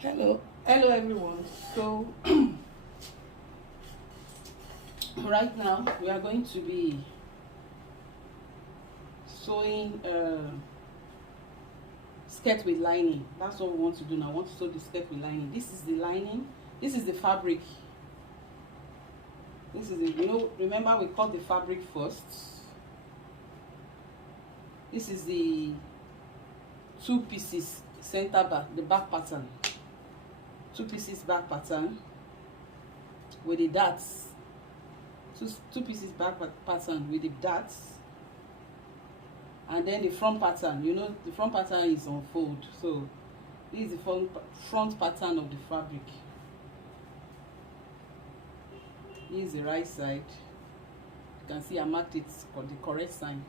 Hello everyone. So right now we are going to be sewing skirt with lining. That's what we want to do now. I want to sew the skirt with lining. This is the lining. This is the fabric. This is the, remember we cut the fabric first. This is the two pieces center back, the back pattern. Two pieces back pattern with the darts. Two pieces back pattern with the darts, and then the front pattern. The front pattern is on fold, so this is the front pattern of the fabric. This is the right side. You can see I marked it for the correct sign.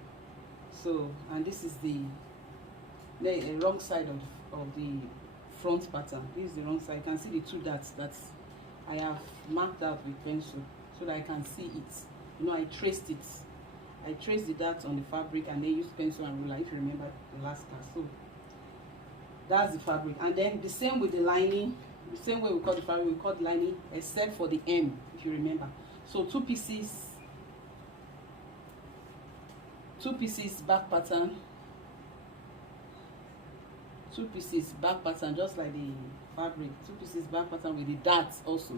So, and this is the wrong side of the front pattern. This is the wrong side. You can see the two dots that I have marked out with pencil so that I can see it. I traced it. I traced the dots on the fabric and then used pencil and ruler, if you remember the last class. So that's the fabric. And then the same with the lining. The same way we cut the fabric, we cut the lining except for the hem, if you remember. So two pieces back pattern, two pieces back pattern, just like the fabric. Two pieces back pattern with the darts also.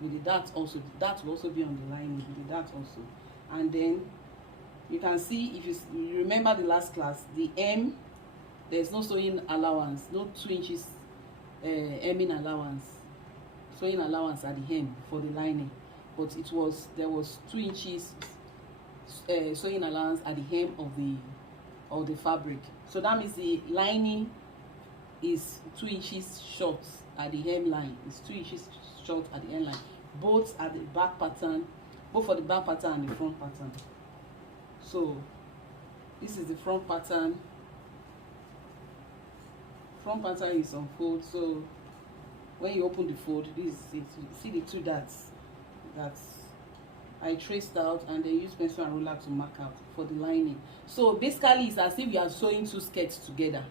The dart will also be on the lining with the dart also. And then you can see, if you remember the last class, the hem, there's no sewing allowance, no 2 inches hemming allowance, sewing allowance at the hem for the lining, but there was 2 inches sewing allowance at the hem of the fabric. So that means the lining is 2 inches short at the hem line. It's 2 inches short at the end line, both at the back pattern, both for the back pattern and the front pattern. So this is the front pattern. Front pattern is on fold. So when you open the fold, this is it. You see the two dots that I traced out and then use pencil and ruler to mark out for the lining. So basically it's as if you are sewing two skirts together.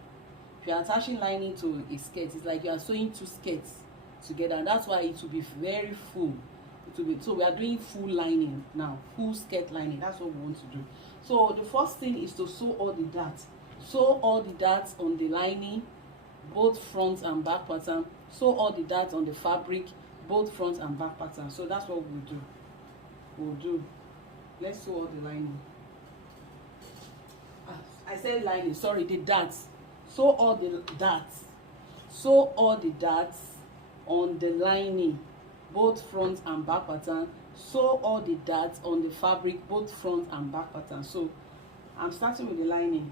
If you are attaching lining to a skirt, it's like you are sewing two skirts together, and that's why it will be very full. So we are doing full lining now, full skirt lining. That's what we want to do. So the first thing is to sew all the darts. Sew all the darts on the lining, both front and back pattern. Sew all the darts on the fabric, both front and back pattern. So that's what we'll do. Let's sew all the lining. I said lining, sorry, the darts. Sew all the darts. Sew all the darts on the lining, both front and back pattern. Sew all the darts on the fabric, both front and back pattern. So I'm starting with the lining.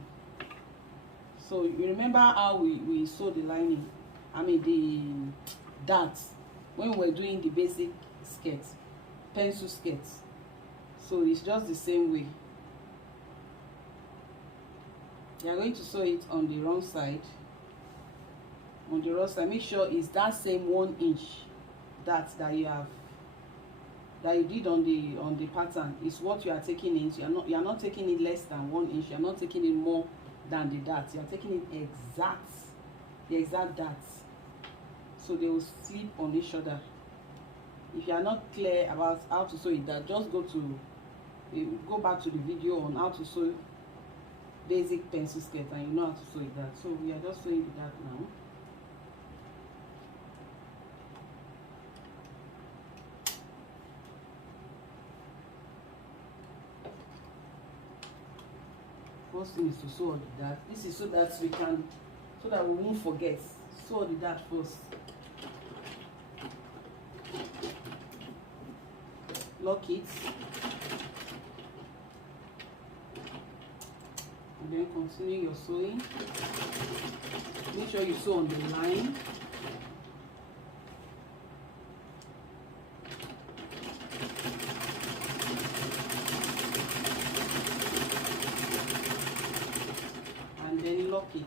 So you remember how we sew the lining, the darts, when we were doing the basic skirt, pencil skirts. So it's just the same way. You are going to sew it on the wrong side. On the wrong side, make sure it's that same 1 inch that you did on the pattern is what you are taking in. So you are not taking it less than 1 inch. You are not taking it more than the dart. You are taking it the exact darts, so they will slip on each other. If you are not clear about how to sew it, that just go back to the video on how to sew basic pencil skirt, and you know how to sew it that. So we are just sewing the dart now. First thing is to sew the dart. This is so that we won't forget. Sew the dart first. Lock it. And then continue your sewing. Make sure you sew on the line. And then lock it.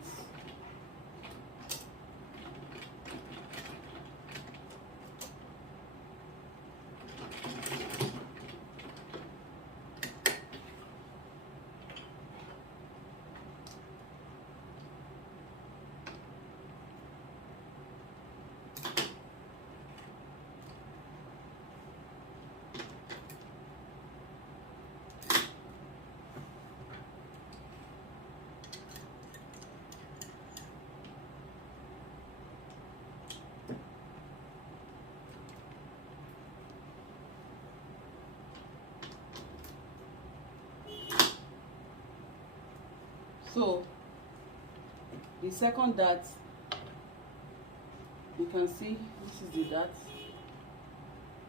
So the second dart, you can see this is the dart.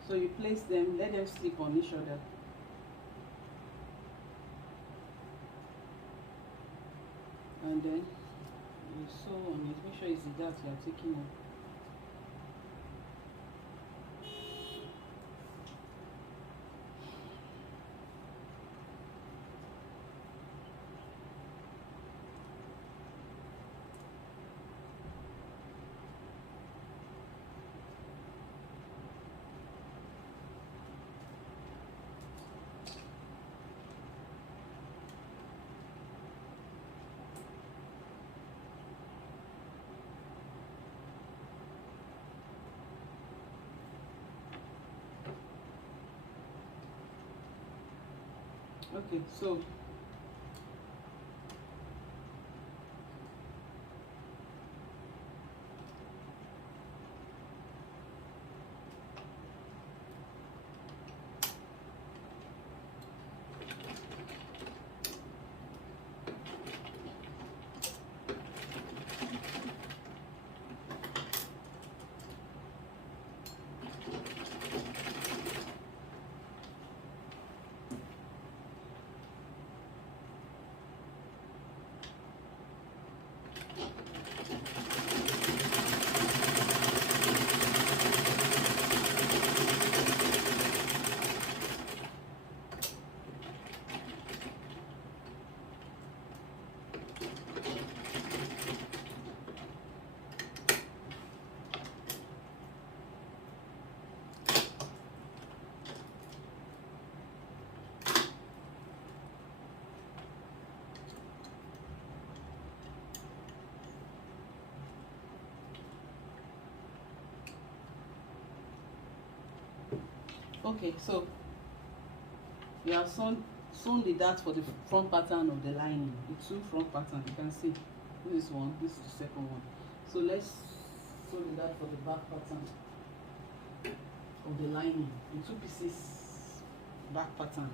So you place them, let them sleep on each other. And then you sew on it. Make sure it's the dart you are taking off. Okay, so okay, so you have sewn the dart for the front pattern of the lining, the two front patterns. You can see this is one, this is the second one. So let's sew the dart for the back pattern of the lining, the two pieces back pattern.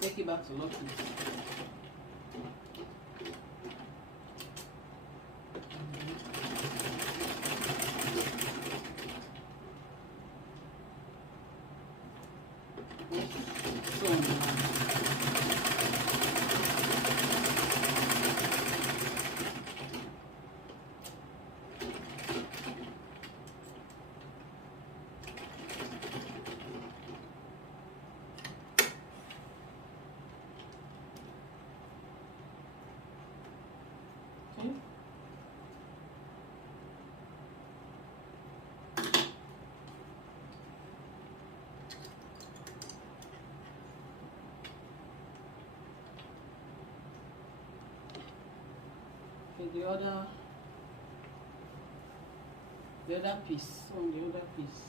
Take it back to lock it. Sew on the line. Okay. Okay, the other piece, on the other piece.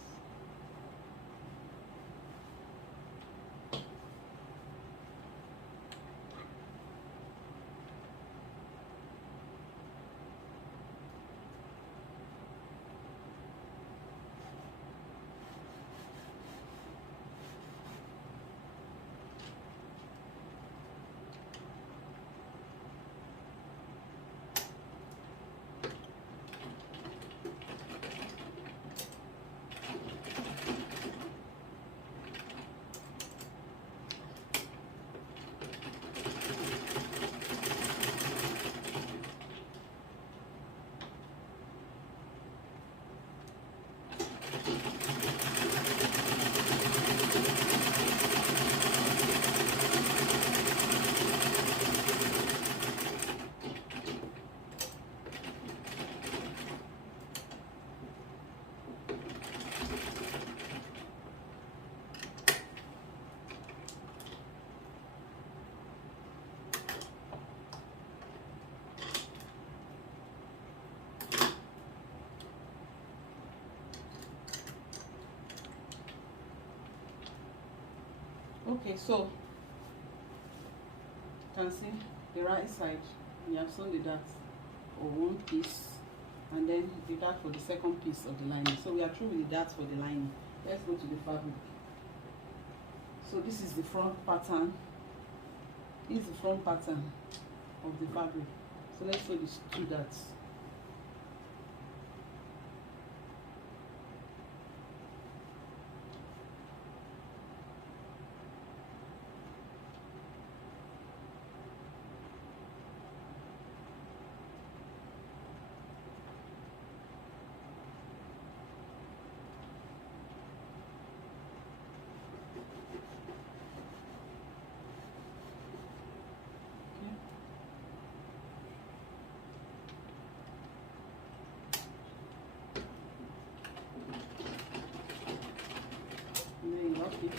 Okay, so you can see the right side, we have sewn the dart for one piece, and then the dart for the second piece of the lining. So we are through with the darts for the lining. Let's go to the fabric. So this is the front pattern. This is the front pattern of the fabric. So let's sew these two darts. And then you lock it.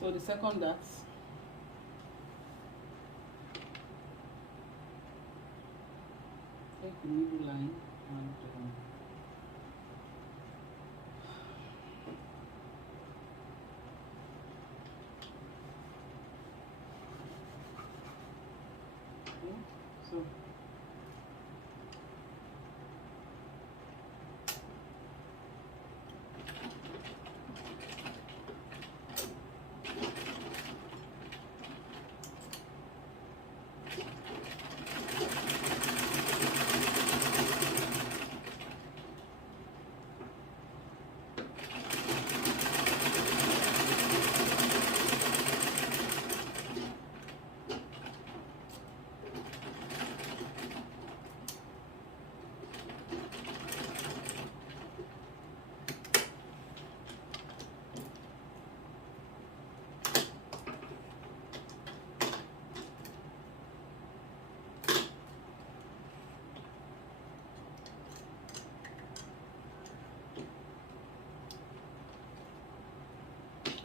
So the second dart, take the middle line and okay, so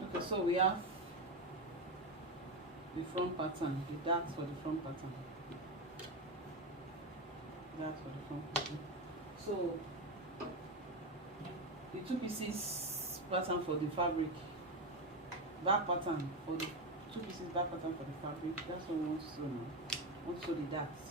okay, so we have the front pattern, the darts for the front pattern. Darts for the front pattern. So the two pieces pattern for the fabric, back pattern for the two pieces back pattern for the fabric. That's what we want to sew now. We want to sew the darts.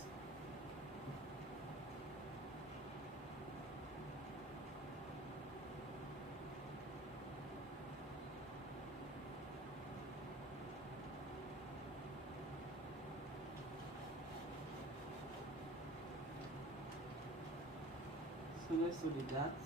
So let's do the darts.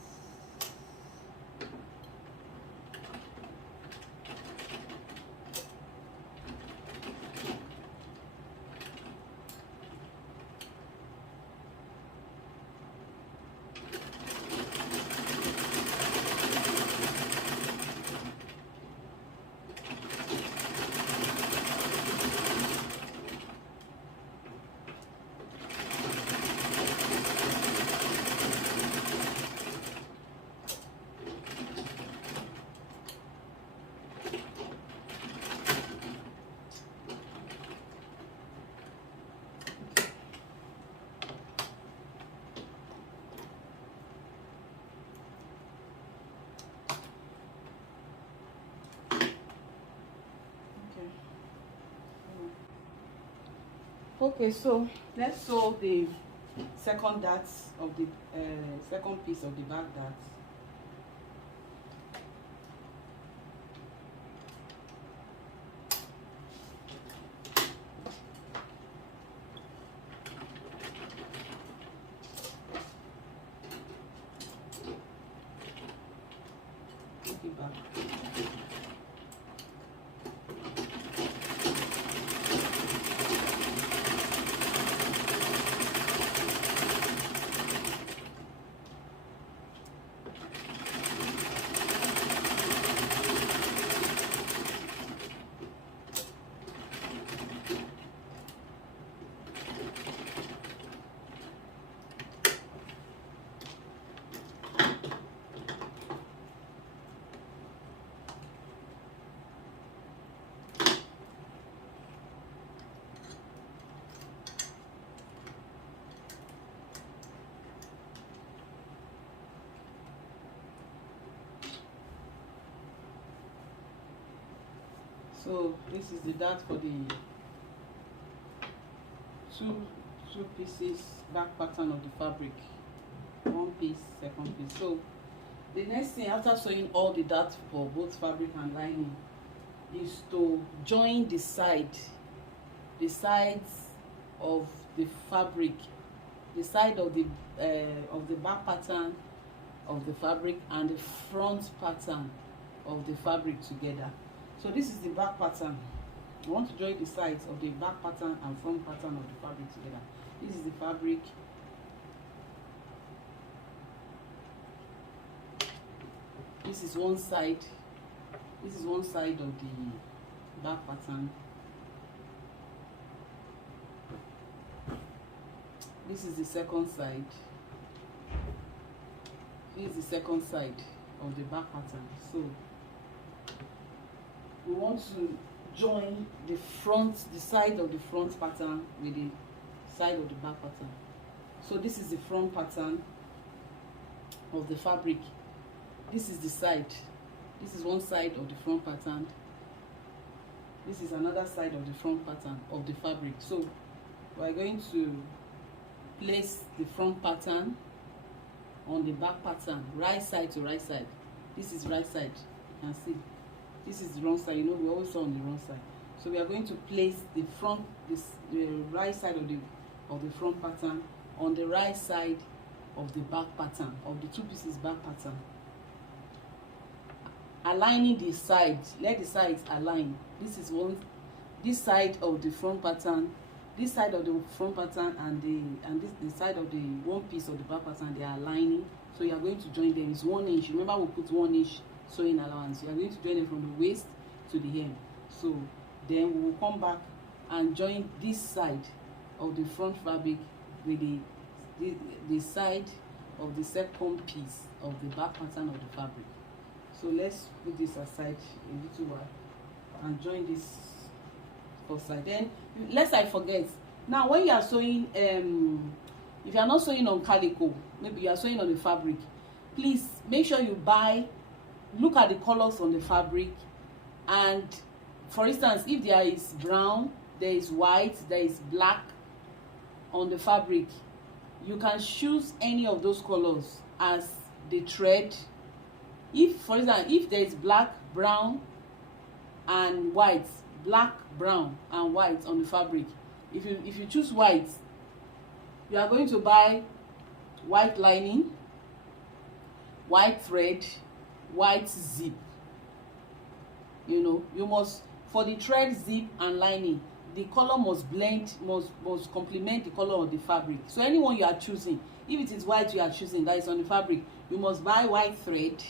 Okay, so let's sew the second dart of the second piece of the back dart. Take it back. So this is the dart for the two pieces back pattern of the fabric. One piece, second piece. So the next thing after sewing all the darts for both fabric and lining is to join the sides of the fabric, the side of the back pattern of the fabric and the front pattern of the fabric together. So this is the back pattern. You want to join the sides of the back pattern and front pattern of the fabric together. This is the fabric. This is one side. This is one side of the back pattern. This is the second side. This is the second side of the back pattern. So we want to join the side of the front pattern with the side of the back pattern. So this is the front pattern of the fabric. This is the side. This is one side of the front pattern. This is another side of the front pattern of the fabric. So we are going to place the front pattern on the back pattern, right side to right side. This is right side, you can see. This is the wrong side, you know we always sew on the wrong side. So we are going to place the right side of the front pattern on the right side of the back pattern, of the two pieces back pattern. Aligning the sides, let the sides align. This side of the front pattern, this side of the front pattern and the side of the one piece of the back pattern, they are aligning. So you are going to join them. It's 1 inch. Remember we put 1 inch sewing allowance. You are going to join them from the waist to the hem. So then we will come back and join this side of the front fabric with the side of the second piece of the back pattern of the fabric. So let's put this aside a little while and join this first side. Then lest I forget, now when you are sewing, if you are not sewing on calico, maybe you are sewing on the fabric, please make sure you look at the colors on the fabric. And for instance, if there is brown, there is white, there is black on the fabric, you can choose any of those colors as the thread. If for instance, if there is black, brown and white, black, brown and white on the fabric, if you choose white, you are going to buy white lining, white thread, white zip. You know, you must, for the thread, zip and lining, the color must blend, must complement the color of the fabric. So anyone you are choosing, if it is white you are choosing that is on the fabric, you must buy white thread,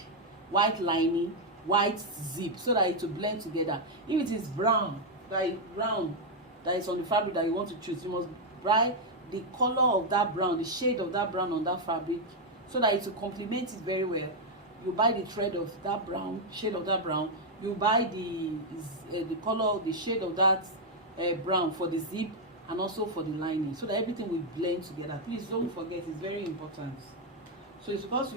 white lining, white zip, so that it will blend together. If it is brown that is on the fabric that you want to choose, you must buy the color of that brown, the shade of that brown on that fabric, so that it will complement it very well. You buy the thread of that brown, shade of that brown. You buy the color, the shade of that brown for the zip and also for the lining, so that everything will blend together. Please don't forget, it's very important. So it's because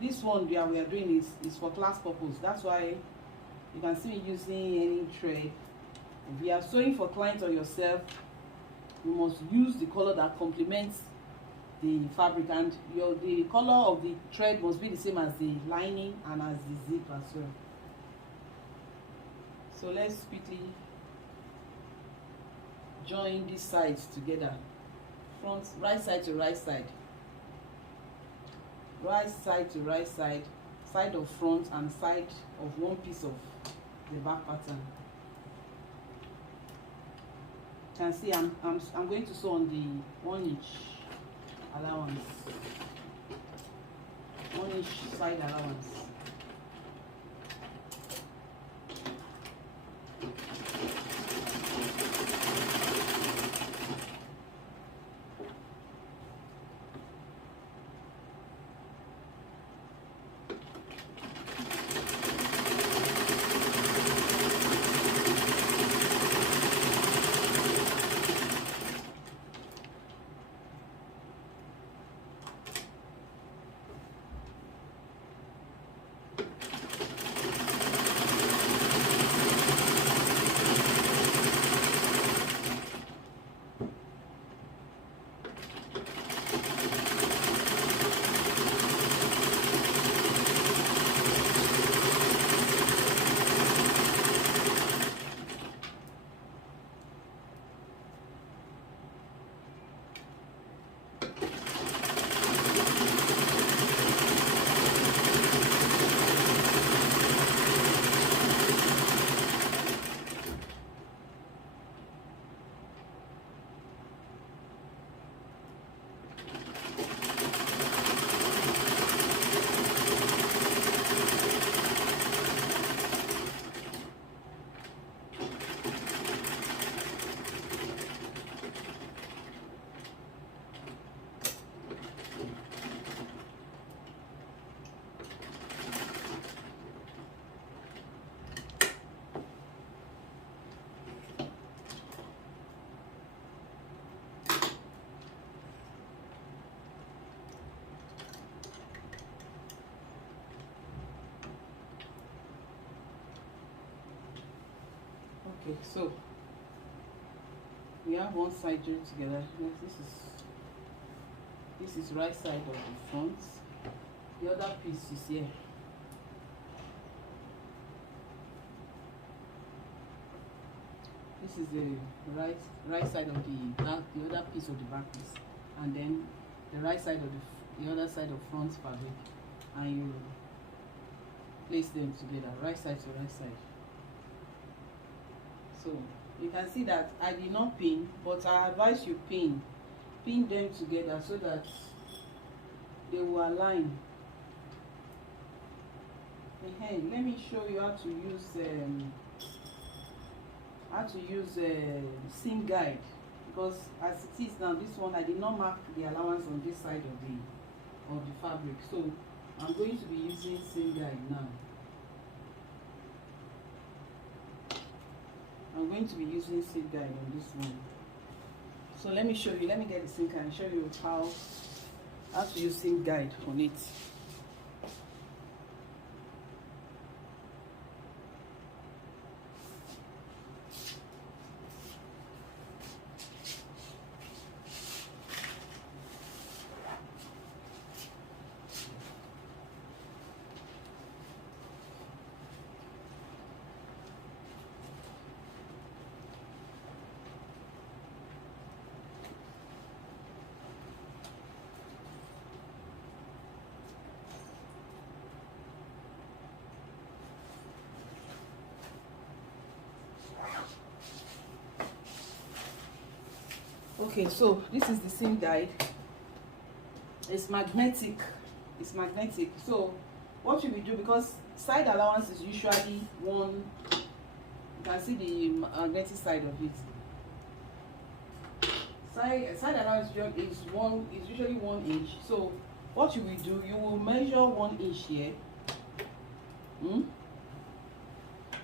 this one we are doing is for class purpose. That's why you can see me using any thread. If you are sewing for clients or yourself, you must use the color that complements the fabric, and the color of the thread must be the same as the lining and as the zip as well. So let's quickly join these sides together. Front, right side to right side, right side to right side, side of front and side of one piece of the back pattern. You can see I'm going to sew on the 1 inch allowance, 1 inch side allowance. Okay, so we have one side joined together. This is right side of the front. The other piece is here. This is the right side of the other piece of the back piece, and then the right side of the other side of front fabric, and you place them together, right side to right side. So you can see that I did not pin, but I advise you pin them together so that they will align. Let me show you how to use seam guide, because as it is now, this one I did not mark the allowance on this side of the fabric, so I'm going to be using seam guide now. I'm going to be using seam guide on this one. So let me show you. Let me get the seam guide and show you how to use seam guide on it. Okay, so this is the seam guide. It's magnetic. So what you will do, because side allowance is usually one, you can see the magnetic side of it. Side allowance is usually 1 inch. So what you will do, you will measure 1 inch here.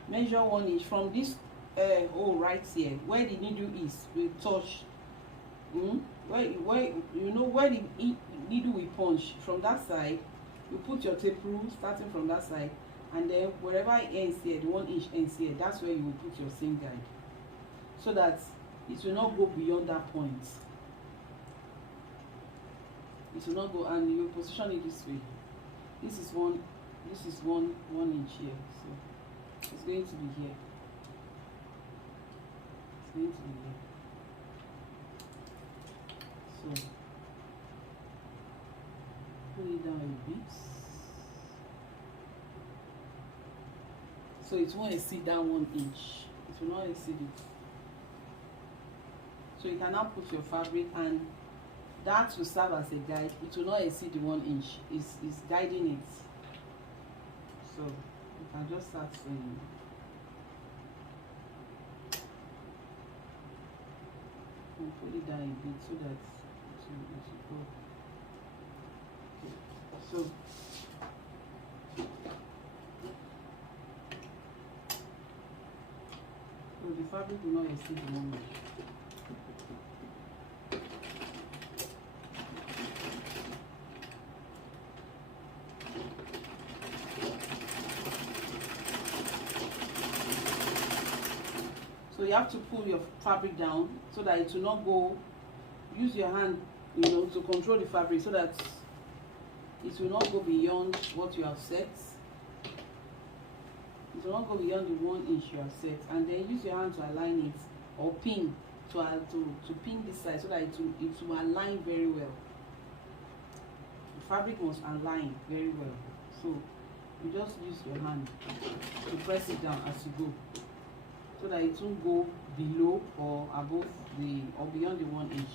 Measure 1 inch from this hole right here, where the needle is, will touch. Where you know where the needle will punch, from that side you put your tape rule starting from that side, and then wherever it ends here, the 1 inch ends here, that's where you will put your seam guide, so that it will not go beyond that point. It will not go, and you position it this way. This is one inch here, so it's going to be here. It's going to be here. So pull it down a bit, so it won't exceed that 1 inch. It will not exceed it. So you can now put your fabric, and that will serve as a guide. It will not exceed the 1 inch. It's guiding it. So you can just start sewing. And pull it down a bit so that it will go. So the fabric will not exceed the 1 inch. So you have to pull your fabric down so that it will not go. Use your hand, to control the fabric so that it will not go beyond what you have set. It will not go beyond the 1 inch you have set, and then use your hand to align it, or pin to pin this side so that it will align very well. The fabric must align very well. So you just use your hand to press it down as you go, so that it won't go below or above or beyond the 1 inch.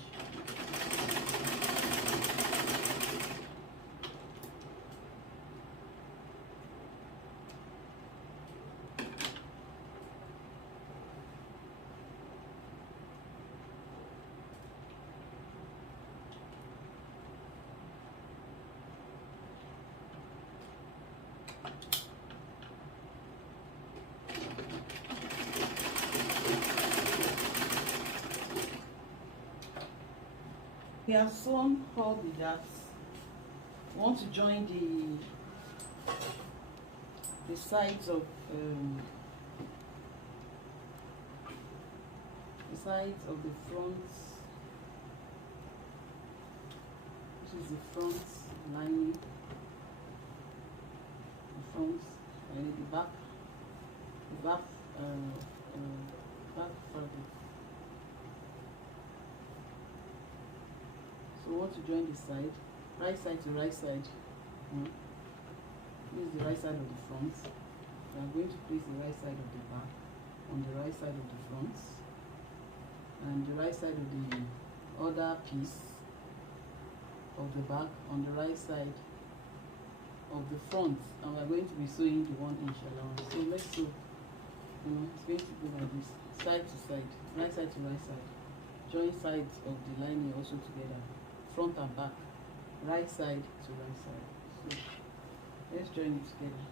We have sewn all the darts. We want to join the sides of sides of the front. This is the front lining. The front and the back. The back back fabric. So we want to join the side, right side to right side. This is the right side of the front. We are going to place the right side of the back on the right side of the front, and the right side of the other piece of the back on the right side of the front, and we are going to be sewing the 1 inch allowance. So let's sew. It's going to go like this, side to side, right side to right side. Join sides of the lining also together, front and back, right side to right side. So let's join it together.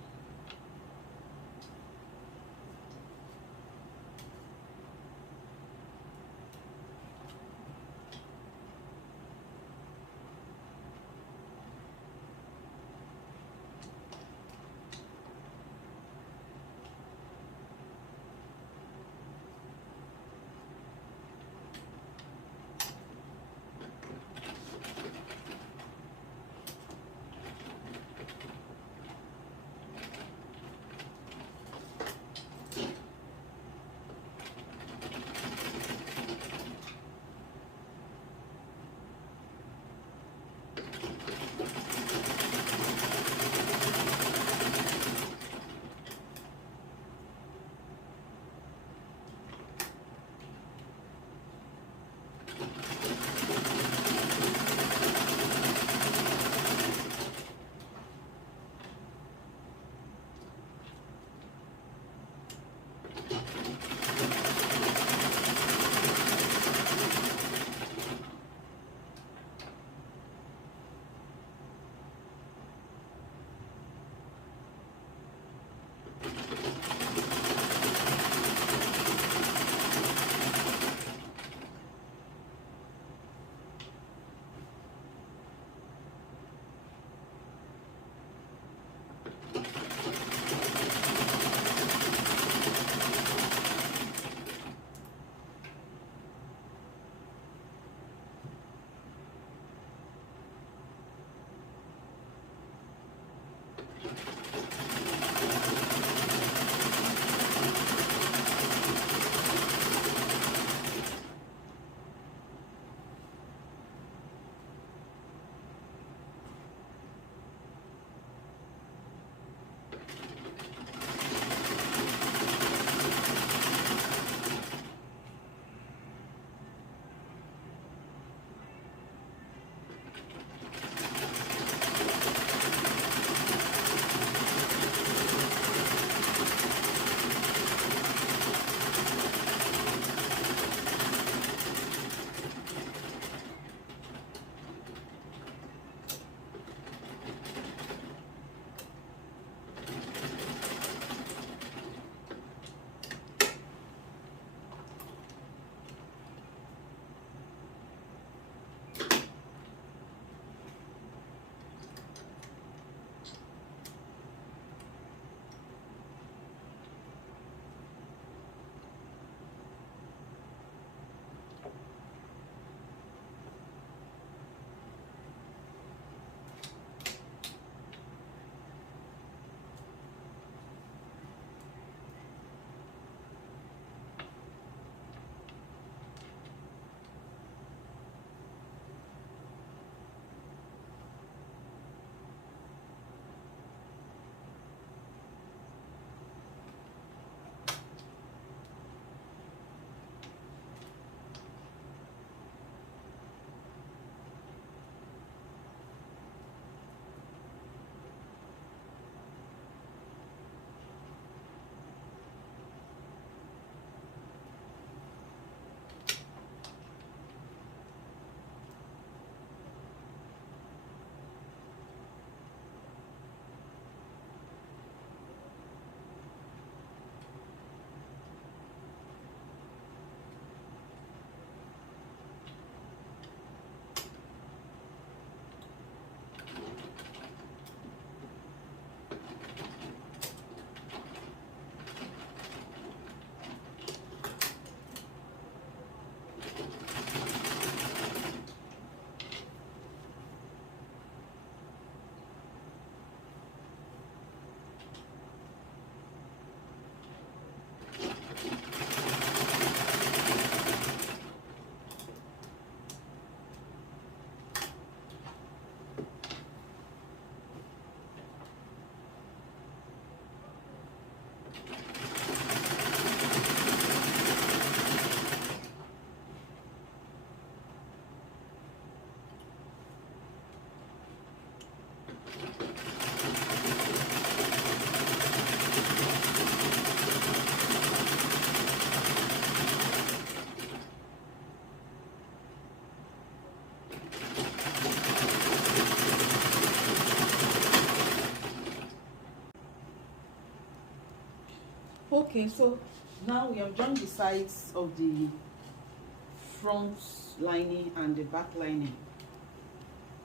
Okay, so now we have joined the sides of the front lining and the back lining.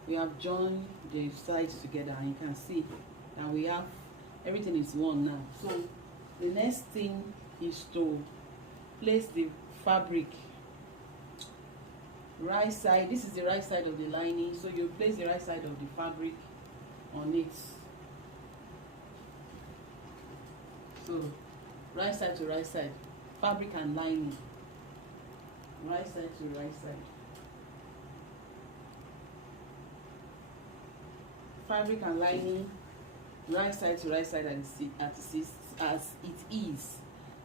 We have joined the sides together, and you can see that we have everything is one now. So the next thing is to place the fabric right side. This is the right side of the lining, so you place the right side of the fabric on it. So right side to right side, fabric and lining, right side to right side, fabric and lining, right side to right side as it is.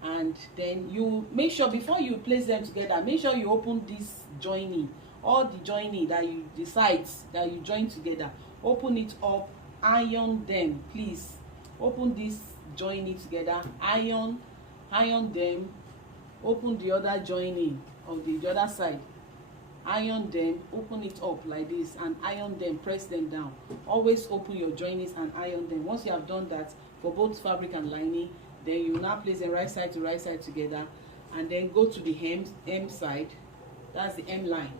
And then you make sure before you place them together, make sure you open this joining, all the joining that you, the sides that you join together, open it up, iron them, please. Open this joining together, iron them, open the other joining of the other side, iron them, open it up like this, and iron them, press them down. Always open your joinings and iron them. Once you have done that for both fabric and lining, then you now place them right side to right side together, and then go to the hem side. That's the hem line,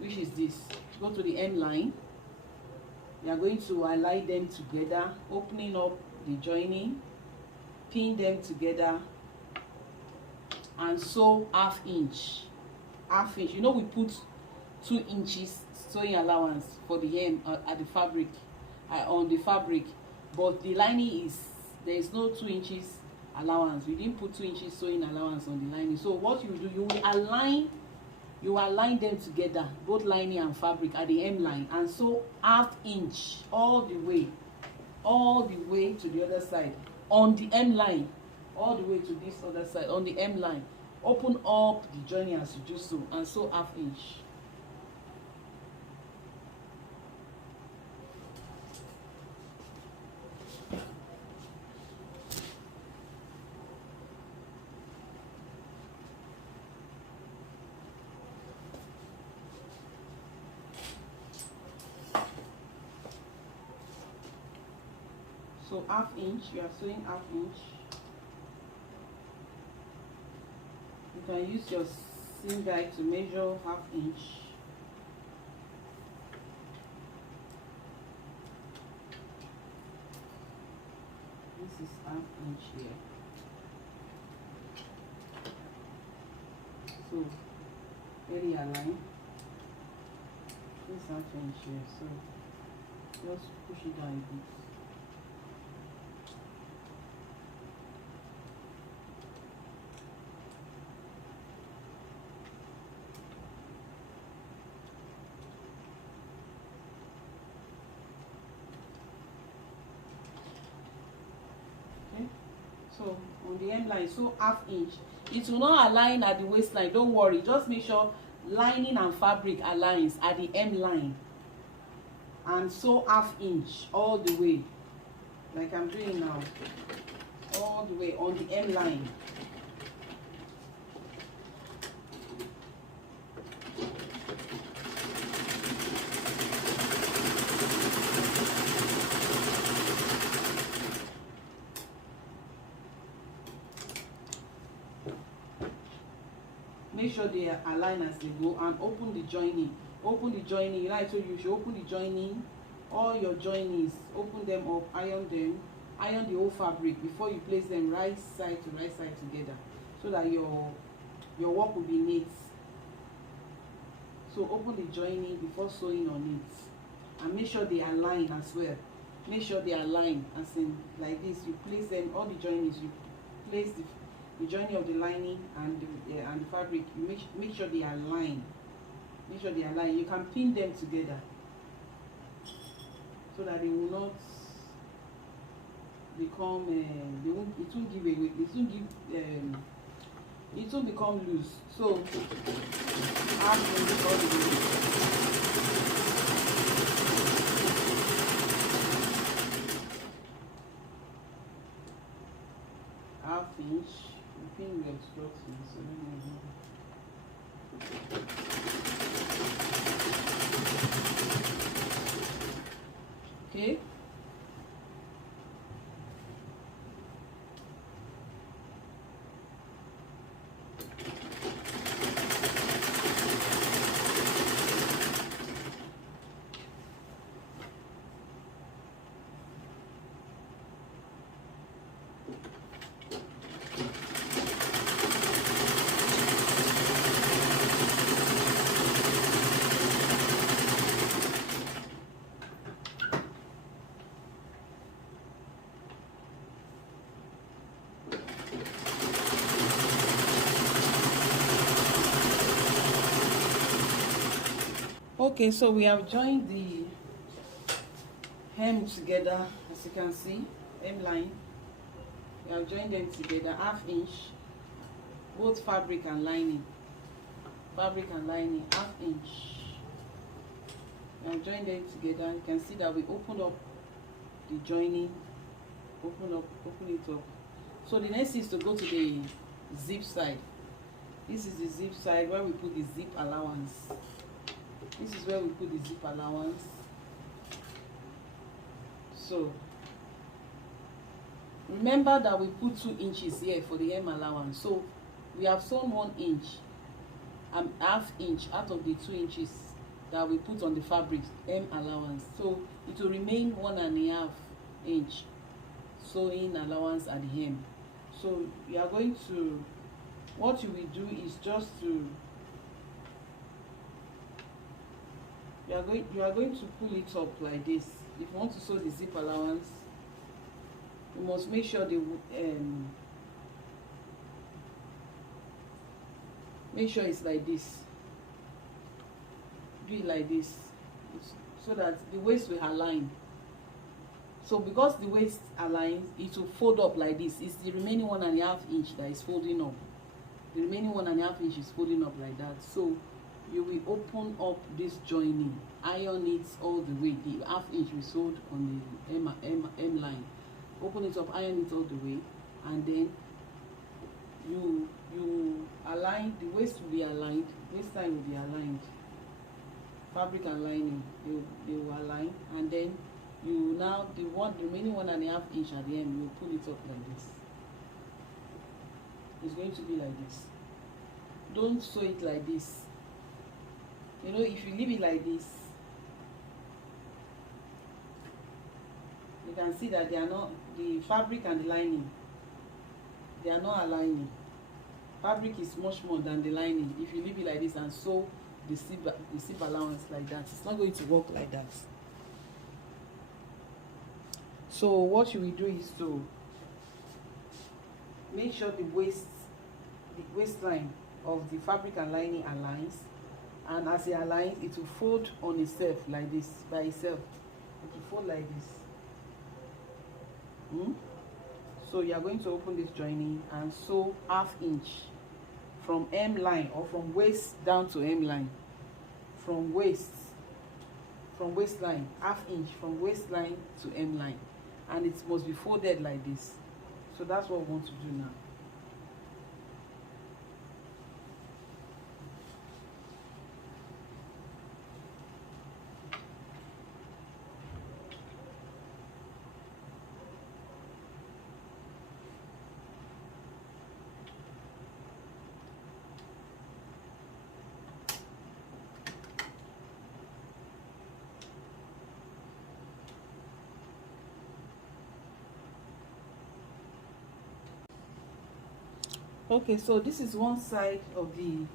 which is this. Go to the hem line. You are going to align them together, opening up the joining, pin them together, and sew half inch. You know, we put 2 inches sewing allowance for the hem at the fabric, on the fabric, but the lining is, there is no 2 inches allowance. We didn't put 2 inches sewing allowance on the lining. So what you do, you align them together, both lining and fabric at the hem line, and sew half inch all the way to the other side on the hem line, all the way to this other side on the hem line. Open up the joining as you do so, and sew half inch. So half inch, you are sewing half inch. You can use your seam guide to measure half inch. This is half inch here. So very align. This half inch here. So just push it down a bit. So on the hem line, so half inch. It will not align at the waistline, don't worry. Just make sure lining and fabric aligns at the hem line, and sew half inch all the way, like I'm doing now, all the way on the hem line. Make sure they are aligned as they go, and open the joining. Open the joining. Like I told you, you should open the joining, all your joinings, open them up, iron them, iron the whole fabric before you place them right side to right side together, so that your work will be neat. So open the joining before sewing on it, and make sure they align as well. Make sure they align, as in like this. You place them, all the joinings, you place the joining of the lining and the fabric. You make sure they align. Make sure they align. You can pin them together so that they will not become. It won't give away. It won't become loose. So half inch all the way. Half inch. I think we obstructing, so okay. Okay, so we have joined the hem together, as you can see, hem line. We have joined them together, 1/2 inch, both fabric and lining, 1/2 inch. We have joined them together. You can see that we opened up the joining, open it up. So the next is to go to the zip side. This is the zip side where we put the zip allowance. This is where we put the zip allowance. So remember that we put 2 inches here for the hem allowance. So we have sewn 1 inch and 1/2 inch out of the 2 inches that we put on the fabric hem allowance. So it will remain 1.5 inch sewing allowance at the hem. So you are going to, what you will do is just to, you are going to pull it up like this. If you want to sew the zip allowance, you must make sure make sure it's like this. Do it like this, so that the waist will align. So because the waist aligns, it will fold up like this. It's the remaining 1.5 inch that is folding up. The remaining 1.5 inch is folding up like that. So you will open up this joining, iron it all the way. The 1/2 inch we sewed on the hem line. Open it up, iron it all the way, and then you align. The waist will be aligned, waistline will be aligned. Fabric and lining, they will align, and then you now the remaining 1.5 inch at the end, you pull it up like this. It's going to be like this. Don't sew it like this. You know, if you leave it like this, you can see that they are not, the fabric and the lining, they are not aligning. Fabric is much more than the lining. If you leave it like this and sew the zip allowance like that, it's not going to work like that. So what you will do is to make sure the waistline of the fabric and lining aligns, and as it aligns, it will fold on itself like this, by itself. It will fold like this. So you are going to open this joining and sew 1/2 inch from hem line, or from waist down to hem line. From waistline, 1/2 inch from waistline to hem line, and it must be folded like this. So that's what we want to do now. Okay, so this is one side of the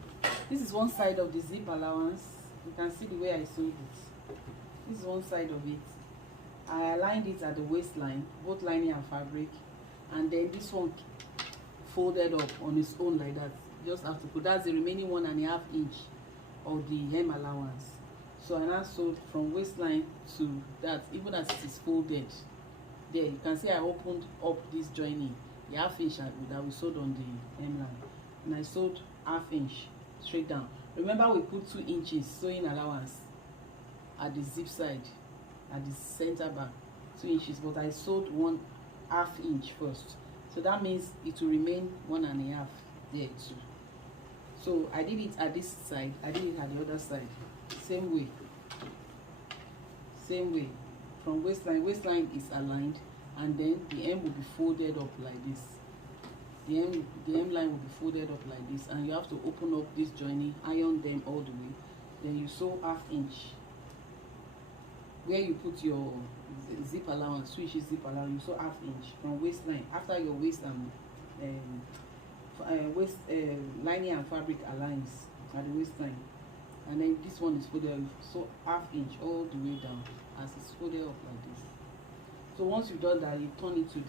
zip allowance. You can see the way I sewed it. This is one side of it. I aligned it at the waistline, both lining and fabric, and then this one folded up on its own like that. Just have to put, that's the remaining 1.5 inch of the hem allowance. So I now sewed from waistline to that, even as it is folded. There you can see I opened up this joining, the 1/2 inch that we sewed on the hem line, and I sewed 1/2 inch straight down. Remember, we put 2 inches sewing allowance at the zip side, at the center back, 2 inches, but I sewed 1/2 inch first. So that means it will remain 1.5 there too. So I did it at this side, I did it at the other side, same way. From waistline is aligned, and then the hem will be folded up like this. The hem line will be folded up like this, and you have to open up this joining, iron them all the way. Then you sew 1/2 inch where you put your zip allowance, switch zip allowance. You sew 1/2 inch from waistline, after your waist and lining and fabric aligns at the waistline, and then this one is folded. So 1/2 inch all the way down as it's folded up like this. So once you've done that, you turn it to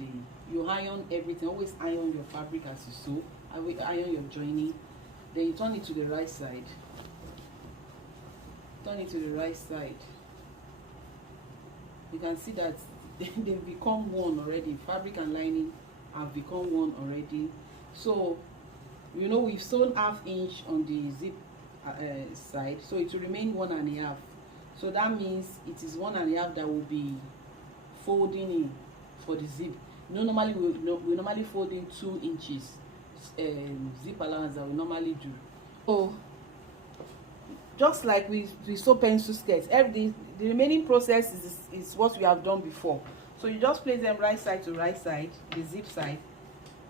you iron everything. Always iron your fabric as you sew. I will iron your joining. Then you turn it to the right side. turn it to the right side. You can see that they've become one already. Fabric and lining have become one already. So you know we've sewn 1/2 inch on the zip side, so it will remain 1 1/2. So that means it is 1 1/2 that will be folding in for the zip. You know, normally we normally fold in 2 inches zip allowance that we normally do. So just like we sew pencil skirts, the remaining process is what we have done before. So you just place them right side to right side, the zip side,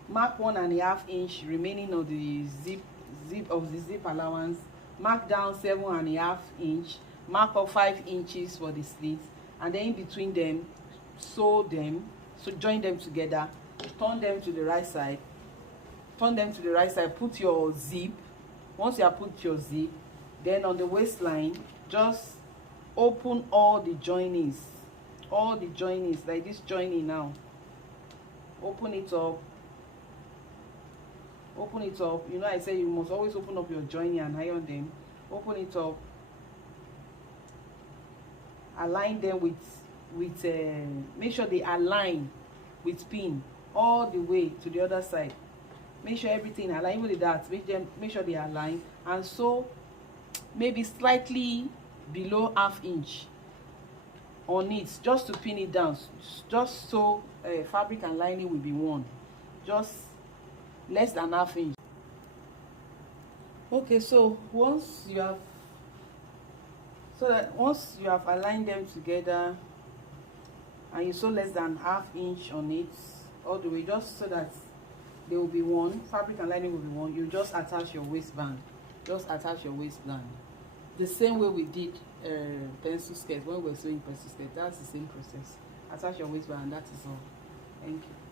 mark 1 1/2 inch remaining of the zip allowance, mark down 7 1/2 inch, mark up 5 inches for the slit, and then in between them sew them, so join them together, turn them to the right side, put your zip. Once you have put your zip, then on the waistline just open all the joinings like this joining now. Open it up. You know, I say you must always open up your joining and iron them. Open it up, align them with make sure they align with pin all the way to the other side. Make sure everything align with that. Make sure they align, and so maybe slightly below 1/2 inch on it, just to pin it down, just so fabric and lining will be one, just less than 1/2 inch. Okay, so once you have aligned them together and you sew less than 1/2 inch on it all the way, just so that they will be one, fabric and lining will be one, you just attach your waistband. The same way we did pencil skirt when we were sewing pencil skirt. That's the same process. Attach your waistband, and that is all. Thank you.